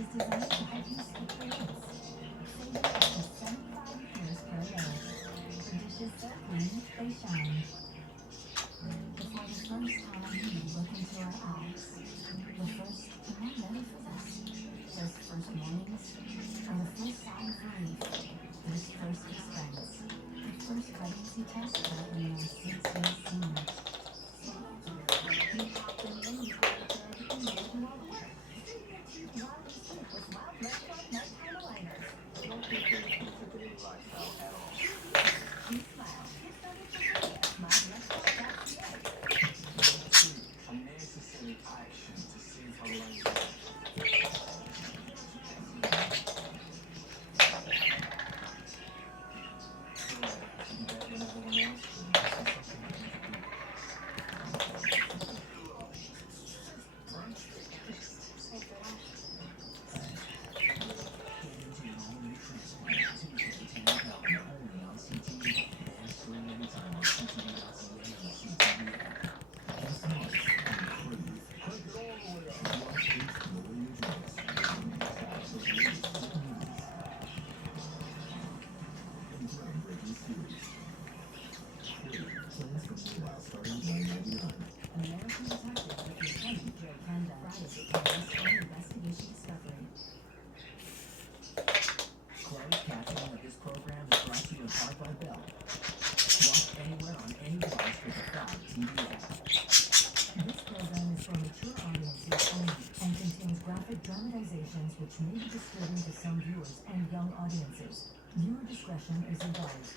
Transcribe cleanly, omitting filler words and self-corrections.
is designed to help you skip the rinse, saving up to 75 years per layer. The dishes so clean, they shine. Before the first time you look into our eyes, the first time never forgot. Those first mornings, or the first sigh of relief, those first expense, the first pregnancy test that we know 6 days sooner. You pop them in before the bed and you do all the work. Sleep your teeth while you sleep with Wild Red Club nighttime aligners. Don't think there's a sensitivity lifestyle at all. You smile, get started for free at mildredclub.ca. Unnecessary action to save her life. Better than everyone else. American Detective with Lieutenant Joe Kenda. Privacy Police and Investigation Discovery. Closed captioning of this program is brought to you in part by Bell. Watch anywhere on any device with the Frog TV app. This program is for mature audiences only and contains graphic dramatizations which may be disturbing to some viewers and young audiences. Viewer discretion is advised.